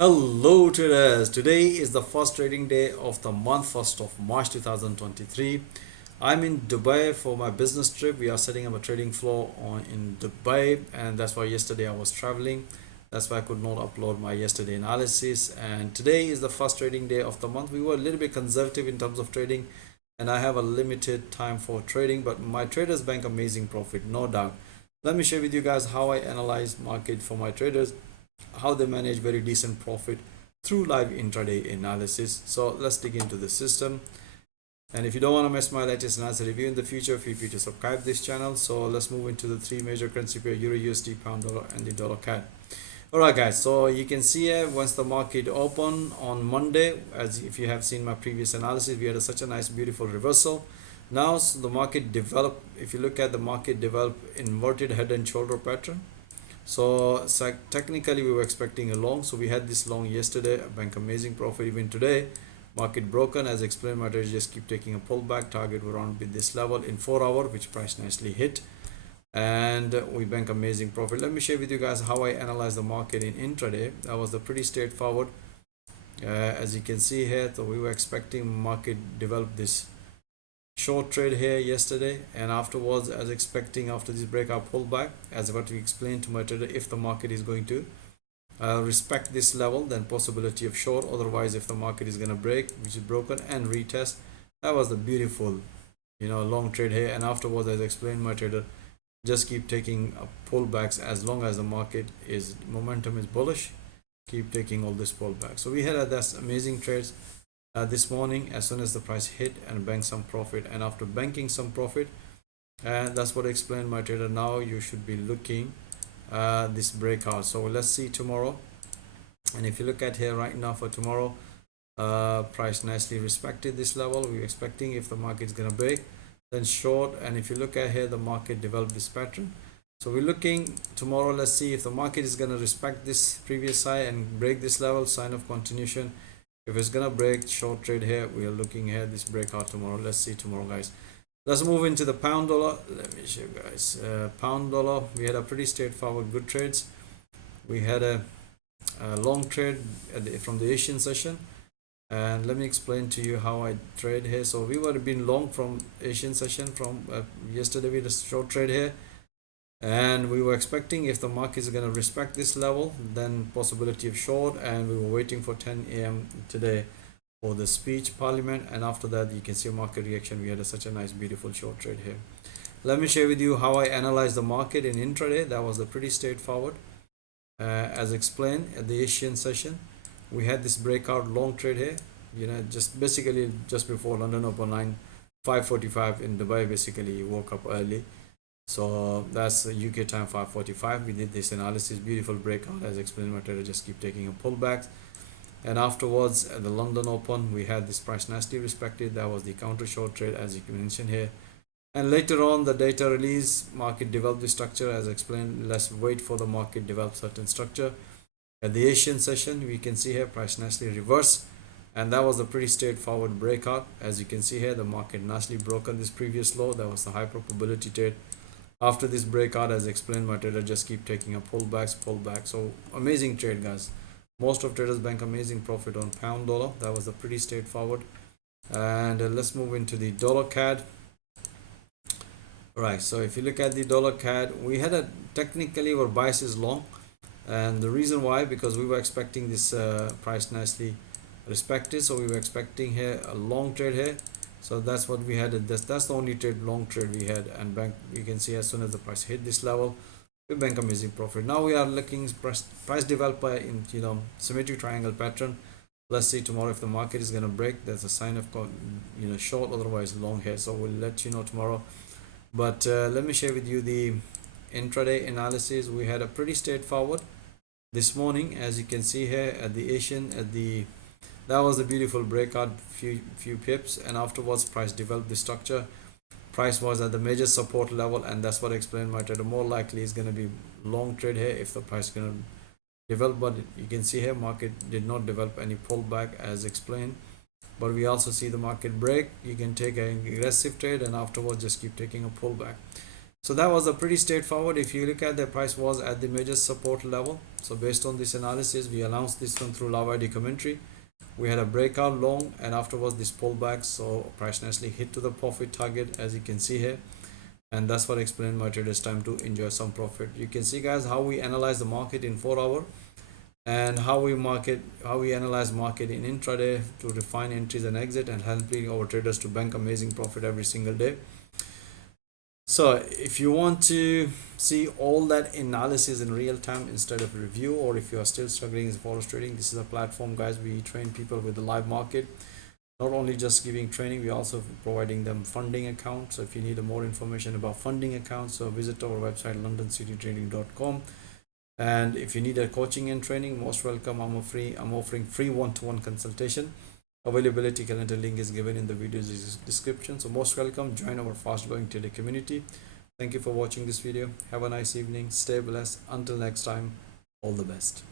Hello traders. Today is the first trading day of the month, 1st of March 2023. I'm in Dubai for my business trip. We are setting up a trading floor in Dubai, and that's why yesterday I was traveling. That's why I could not upload my yesterday analysis. And today is the first trading day of the month. We were a little bit conservative in terms of trading, and I have a limited time for trading, but my traders bank amazing profit, no doubt. Let me share with you guys how I analyze market for my traders, how they manage very decent profit through live intraday analysis. So let's dig into the system. And if you don't want to miss my latest analysis review in the future, feel free to subscribe this channel. So let's move into the three major currency pair: Euro USD, Pound Dollar, and the Dollar CAD. Alright guys, so you can see here once the market opened on Monday, as if you have seen my previous analysis, we had such a nice beautiful reversal. Now so the market developed, if you look at the market develop inverted head and shoulder pattern. So technically we were expecting a long, so we had this long yesterday, bank amazing profit. Even today market broken, as explained, my traders just keep taking a pullback, target around with this level in 4 hour, which price nicely hit, and we bank amazing profit. Let me share with you guys how I analyze the market in intraday. That was the pretty straightforward. As you can see here, so we were expecting market develop this short trade here yesterday, and afterwards, as expecting, after this breakout pullback, as what we explained to my trader, if the market is going to respect this level, then possibility of short. Otherwise, if the market is going to break, which is broken, and retest, that was the beautiful long trade here. And afterwards, as explained, my trader just keep taking pullbacks as long as the market is momentum is bullish, keep taking all this pullback. So we had that's amazing trades this morning as soon as the price hit and bank some profit. And after banking some profit, and that's what I explained my trader, now you should be looking this breakout. So let's see tomorrow. And if you look at here right now for tomorrow, price nicely respected this level. We're expecting if the market is going to break, then short. And if you look at here, the market developed this pattern. So we're looking tomorrow. Let's see if the market is going to respect this previous high and break this level, sign of continuation. If it's gonna break, short trade here. We are looking at this breakout tomorrow. Let's see tomorrow, guys. Let's move into the pound dollar. Let me show you guys. Pound dollar, we had a pretty straightforward good trades. We had a long trade from the Asian session, and let me explain to you how I trade here. So we were being long from Asian session from yesterday. We had a short trade here, and we were expecting if the market is going to respect this level, then possibility of short. And we were waiting for 10 a.m. today for the speech parliament, and after that you can see market reaction. We had such a nice beautiful short trade here. Let me share with you how I analyze the market in intraday. That was a pretty straightforward. As explained at the Asian session, we had this breakout long trade here, just basically just before London open 5:45 in Dubai. Basically you woke up early, so that's UK time 5:45. We did this analysis, beautiful breakout. As explained, my trader just keep taking a pullback, and afterwards at the London open we had this price nicely respected. That was the counter short trade, as you can mention here. And later on the data release, market developed the structure. As explained, let's wait for the market develop certain structure. At the Asian session, we can see here price nicely reverse, and that was a pretty straightforward breakout. As you can see here, the market nicely broken this previous low. That was the high probability trade. After this breakout, as explained, my trader just keep taking a pullback. So amazing trade, guys. Most of traders bank amazing profit on pound dollar. That was a pretty straightforward. And let's move into the dollar CAD. Right, so if you look at the dollar CAD, we had a technically our bias is long, and the reason why, because we were expecting this price nicely respected. So we were expecting here a long trade here. So that's what we had. That's the only trade, long trade we had. And bank, you can see as soon as the price hit this level, we bank amazing profit. Now we are looking price developer in symmetric triangle pattern. Let's see tomorrow if the market is going to break. There's a sign of short, otherwise long here. So we'll let you know tomorrow. But let me share with you the intraday analysis. We had a pretty straightforward this morning. As you can see here at the Asian, that was a beautiful breakout, few pips, and afterwards price developed the structure. Price was at the major support level, and that's what I explained my trader. More likely is going to be long trade here if the price is going to develop. But you can see here market did not develop any pullback as explained. But we also see the market break. You can take an aggressive trade, and afterwards just keep taking a pullback. So that was a pretty straightforward. If you look at the price was at the major support level. So based on this analysis, we announced this one through live ID commentary. We had a breakout long and afterwards this pullback. So price nicely hit to the profit target as you can see here. And that's what explained my traders time to enjoy some profit. You can see guys how we analyze the market in 4 hour and how we analyze market in intraday to refine entries and exit and helping our traders to bank amazing profit every single day. So if you want to see all that analysis in real time instead of review, or if you are still struggling in forex trading, this is a platform guys. We train people with the live market, not only just giving training, we also providing them funding accounts. So if you need more information about funding accounts, so visit our website londoncitytrading.com. And if you need a coaching and training, most welcome. I'm offering free one-to-one consultation. Availability calendar link is given in the video's description. So most welcome, join our fast growing trader community. Thank you for watching this video. Have a nice evening, stay blessed. Until next time, all the best.